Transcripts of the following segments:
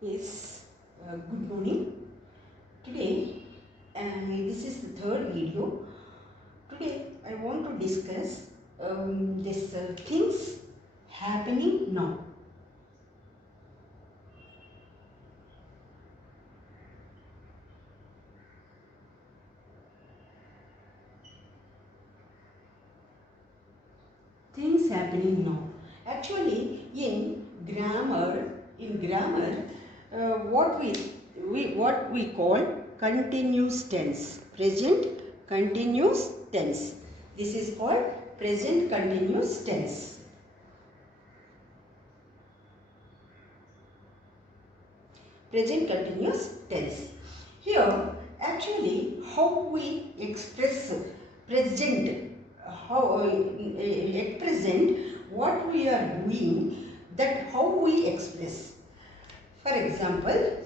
Yes, good morning. Today, this is the third video. Today, I want to discuss this things happening now. Things happening now. Actually, in grammar, what we call continuous tense, present continuous tense. This is called present continuous tense. Present continuous tense. Here, actually, how we express present, how at present, what we are doing, that how we express. For example,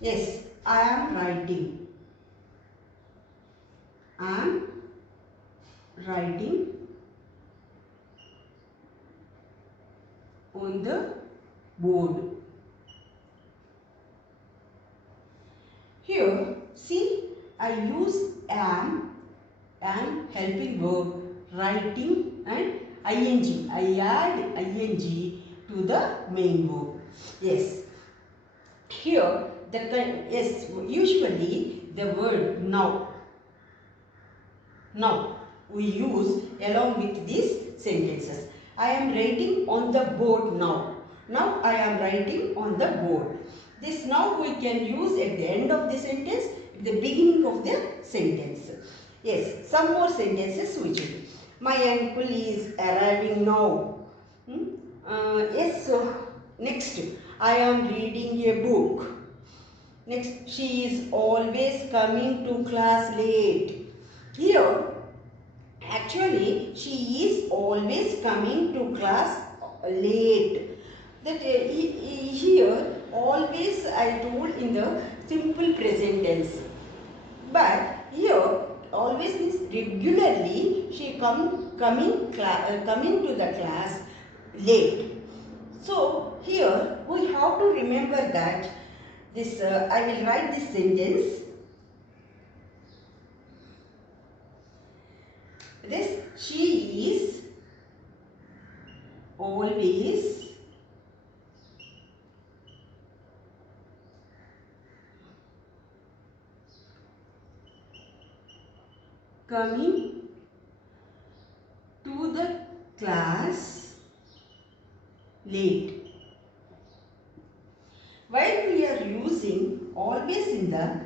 yes, I am writing. I am writing on the board. Here, see, I use am and helping verb, writing and ing. I add ing to the main verb. Yes. Here, usually the word now we use along with these sentences. I am writing on the board now. Now I am writing on the board. This now we can use at the end of the sentence, at the beginning of the sentence. Yes, some more sentences which will. My uncle is arriving now. Yes, so next, I am reading a book. Next, she is always coming to class late. Here, actually, she is always coming to class late. That here, always I told in the simple present tense. But here, always means regularly she coming to the class late. So here we have to remember that this I will write this sentence. This she is always coming to the class late. While we are using always in the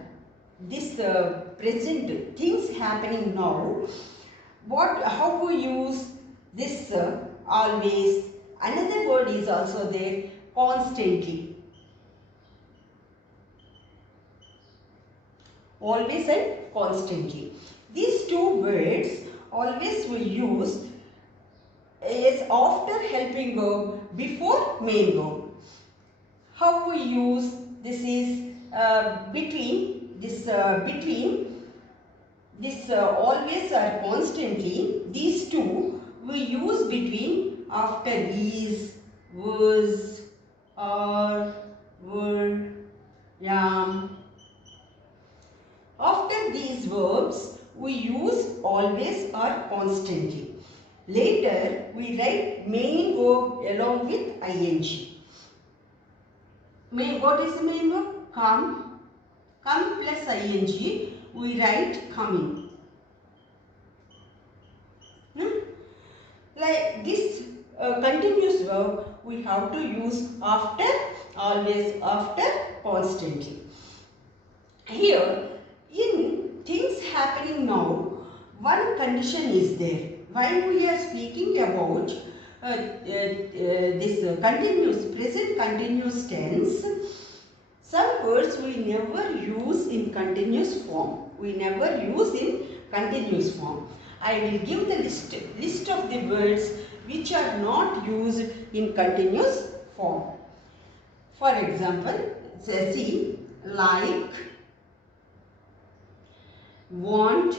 this present things happening now, how we use this always. Another word is also there, constantly. Always and constantly. These two words always we use is after helping verb before main verb. How we use this is between always or constantly, these two we use between after is, was, are, were, am. After these verbs we use always or constantly. Later we write main verb along with ing. What is the main verb? Come. Come plus ing, we write coming. Like this continuous verb we have to use after, always, after, constantly. Here, in things happening now, one condition is there. While we are speaking about this present continuous tense, some words we never use in continuous form. We never use in continuous form. I will give the list of the words which are not used in continuous form. For example, see, like, want,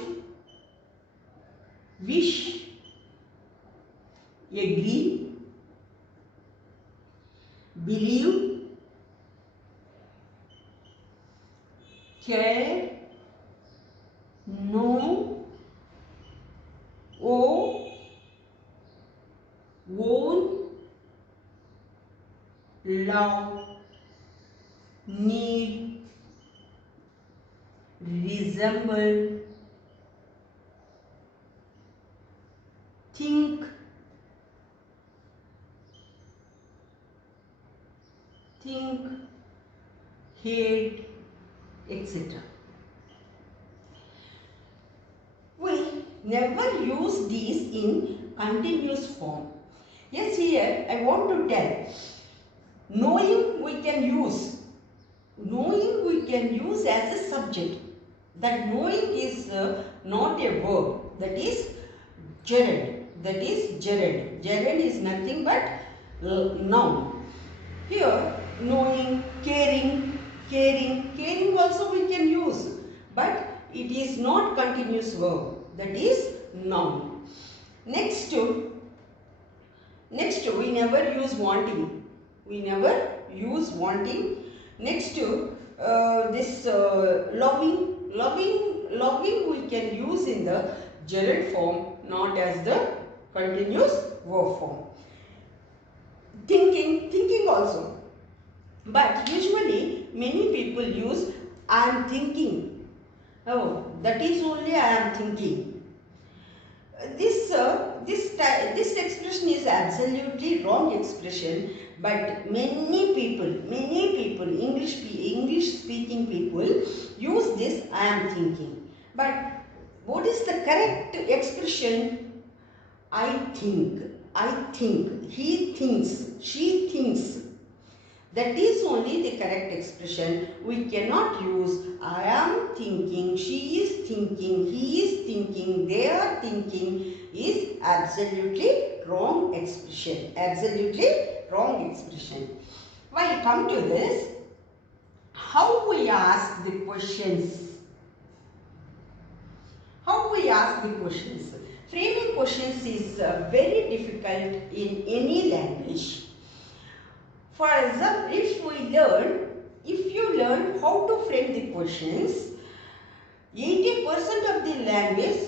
wish, agree, believe, care, know, owe, own, love, need, resemble, think, hate, etc. We never use these in continuous form. Yes, here I want to tell, knowing we can use. Knowing we can use as a subject. That knowing is not a verb. That is gerund. That is gerund. Gerund is nothing but noun. Here, knowing, caring also we can use. But it is not continuous verb. That is noun. Next, we never use wanting. We never use wanting. Next, this loving we can use in the gerund form, not as the continuous verb form. Thinking also. But usually many people use I am thinking. Oh, that is only I am thinking. This expression is absolutely wrong expression, but many people, English speaking people use this I am thinking. But what is the correct expression? I think, he thinks, she thinks. That is only the correct expression. We cannot use I am thinking, she is thinking, he is thinking, they are thinking is absolutely wrong expression. Absolutely wrong expression. While come to this, how we ask the questions. How we ask the questions. Framing questions is very difficult in any language. For example, if you learn how to frame the questions, 80% of the language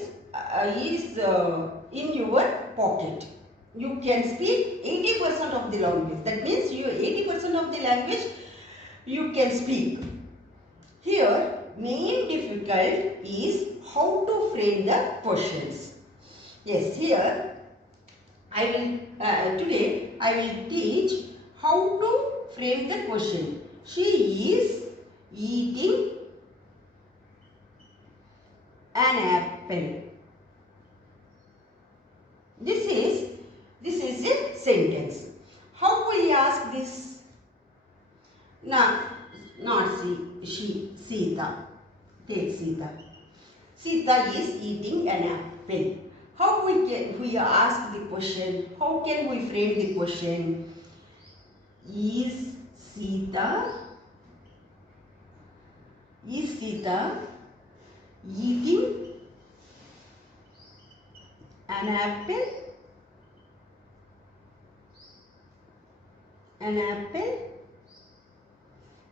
is in your pocket. You can speak 80% of the language. That means 80% of the language you can speak. Here, main difficult is how to frame the questions. Yes, here today I will teach how to frame the question. She is eating an apple. This is a sentence. How we ask this? Not she, Sita. Take Sita. Sita is eating an apple. How we ask the question? How can we frame the question? Is Sita eating an apple? An apple?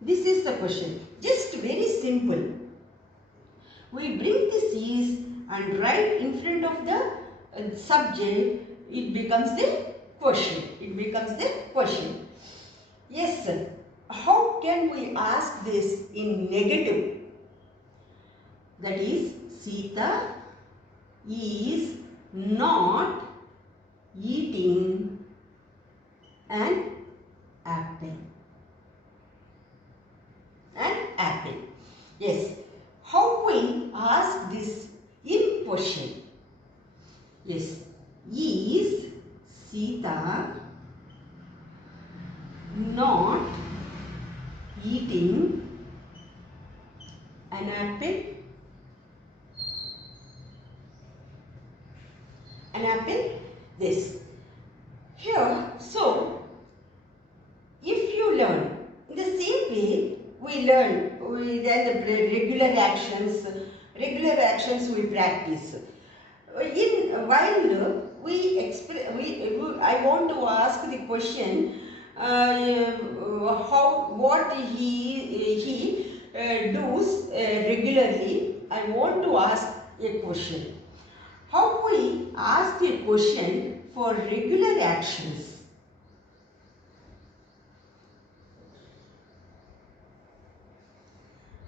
This is the question. Just very simple. We bring this is and write in front of the subject. It becomes the question. It becomes the question. Yes, sir. How can we ask this in negative? That is, Sita is not eating an apple. An apple. Yes. How we ask this in question? Yes. Is Sita not eating an apple? An apple? This. Here, so, if you learn, in the same way, we learn, then the regular actions we practice. While I want to ask the question, what he do's regularly, I want to ask a question. How we ask a question for regular actions?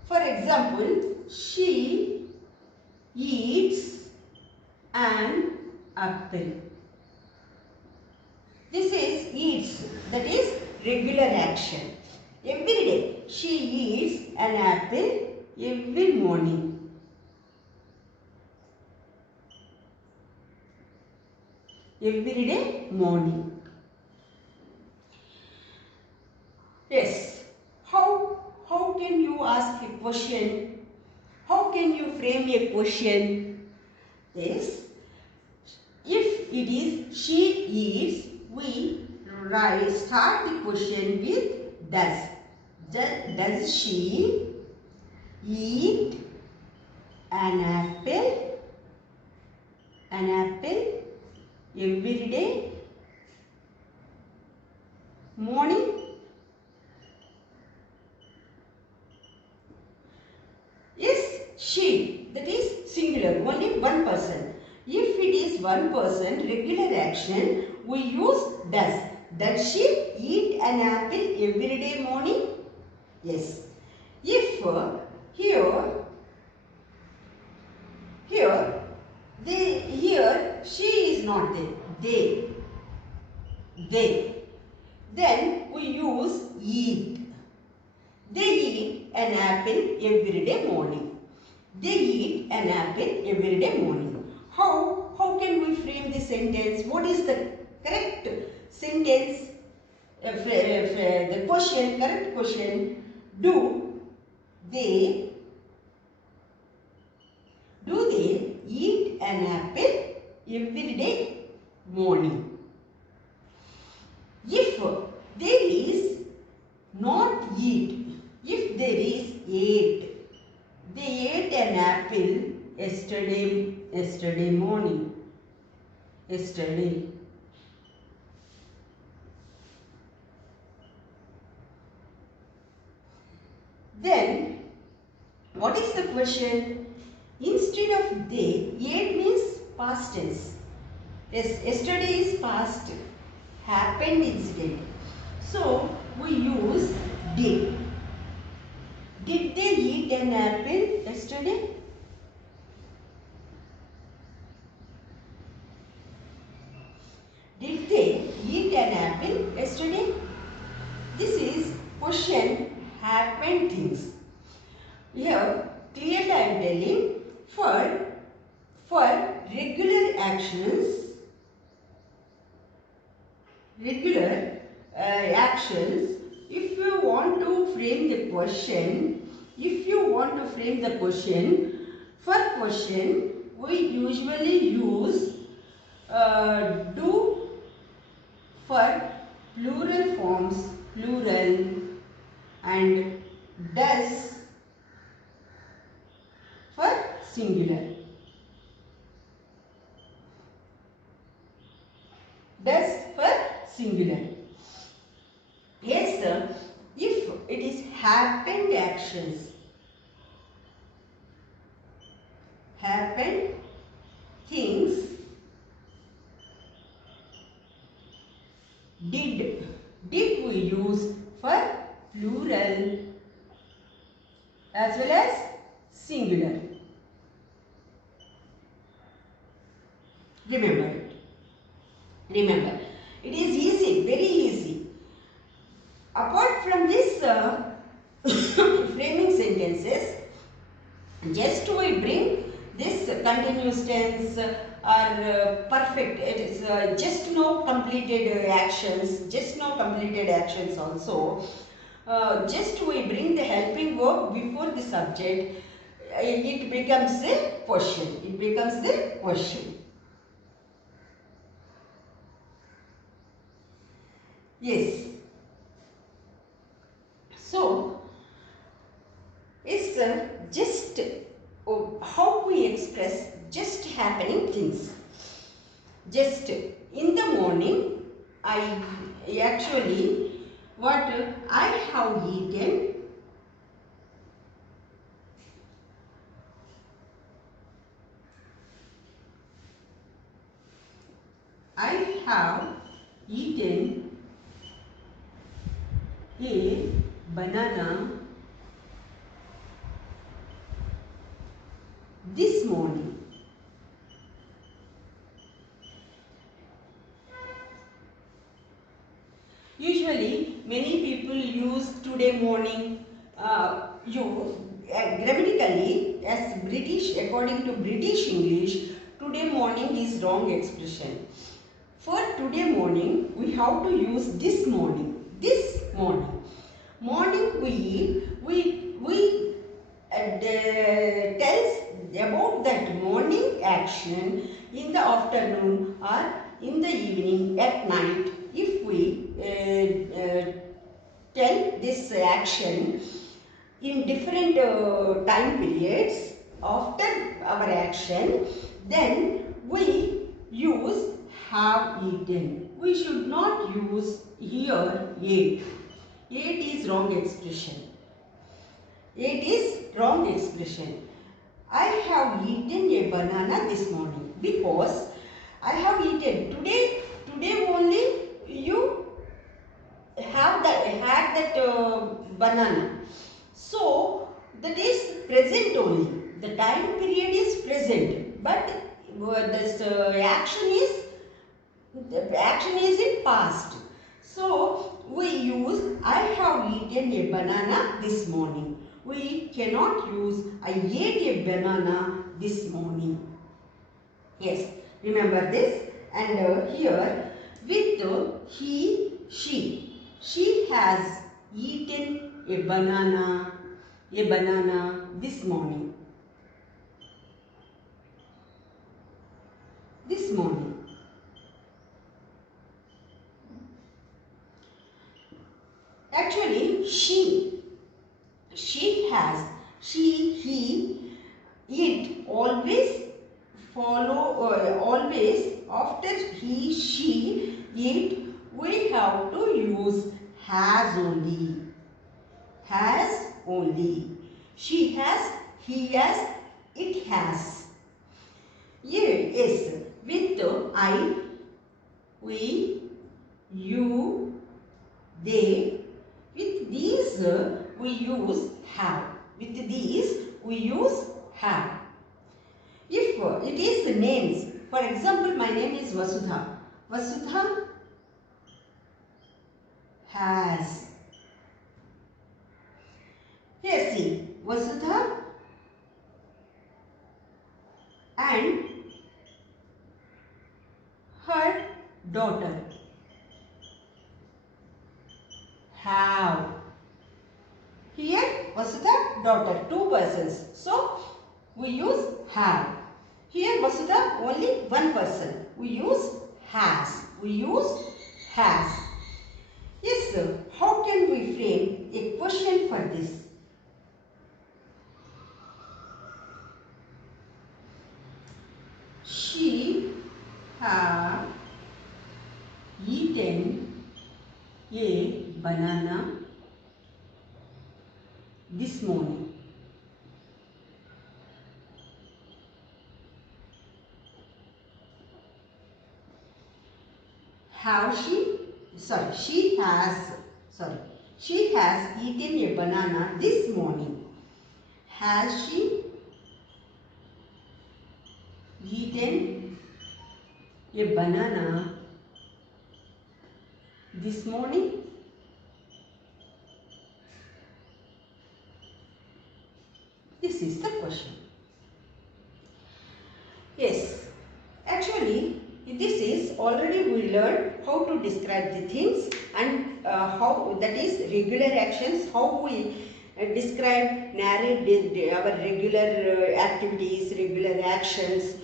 For example, she eats an apple. This is eats, that is regular action. Every day she eats an apple every morning. Every day morning. Yes. How can you ask a question? How can you frame a question? Yes. If it is she eats, we start the question with does. Does she eat an apple every day morning? Yes, she, that is singular, only one person. If it is one person, regular action, we use does. Does she eat an apple every day morning? Yes. If here she is not there, they, then we use eat. They eat an apple every day morning. They eat an apple every day morning. How can we frame the sentence? What is the correct sentence? The question, correct question. Do they eat an apple every day morning? If there is not eat, if there is ate, they ate an apple yesterday morning. Yesterday. Then, what is the question? Instead of they, ate means past tense. Yes, yesterday is past. Happened incident. So, we use did. Did they eat an apple yesterday? Did they eat an apple yesterday? This is question happened things. Here clearly I am telling for regular actions, if you want to frame the question, for question we usually use do for plural forms, plural, and does for singular. Does for singular. Yes, sir. If it is happened actions, happened things, did we use for plural as well as singular. Remember it. Remember. It is easy, very easy. Apart from this framing sentences, just we bring this continuous tense or perfect. It is just now completed actions also. Just we bring the helping verb before the subject. It becomes a question. It becomes the question. Yes. So, it's just how we express just happening things. Just in the morning, I actually what I have eaten have eaten a banana this morning. Usually, many people use today morning. Grammatically, as British, according to British English, today morning is wrong expression. For today morning, we have to use this morning. This morning. Morning we tells about that morning action in the afternoon or in the evening at night. If we tell this action in different time periods after our action, then we use have eaten. We should not use here ate. Ate is wrong expression. Ate is wrong expression. I have eaten a banana this morning because I have eaten today only you had that banana. So that is present only. The time period is present, but this action is in past. So we use I have eaten a banana this morning. We cannot use I ate a banana this morning. Yes, remember this. And here with he, she has eaten a banana this morning. This morning. Actually, he, it always always after he, she, it, we have to use has only. Has only. She has, he has, it has. Yes, with I, we, you, they, with these we use have. With these we use have. If it is the names, for example, my name is Vasudha. Vasudha has. Here see, Vasudha and her daughter have. Here Vasudha, daughter, two persons. So we use have. Here Vasudha, only one person. We use has. We use has. Yes sir. How can we frame a question for this? She have eaten a banana this morning. Have she? Sorry, she has. Sorry, she has eaten a banana this morning. Has she eaten a banana this morning? This is the question. Yes, actually this is already we learned how to describe the things and how that is regular actions, how we describe, narrate our regular activities, regular actions.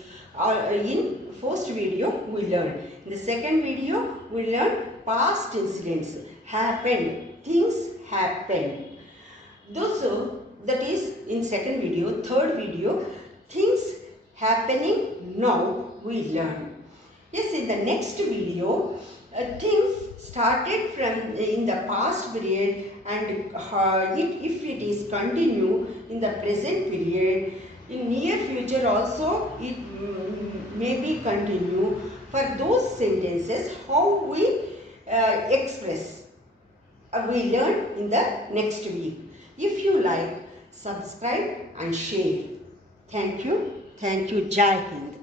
In first video we learned. In the second video we learned past incidents, happened, things happened. Those that is in second video. Third video, things happening now we learn. Yes, in the next video, things started from in the past period and if it is continue in the present period, In near future also it may be continue for those sentences how we express. We learn in the next week. If you like, subscribe and share. Thank you. Thank you. Jai Hind.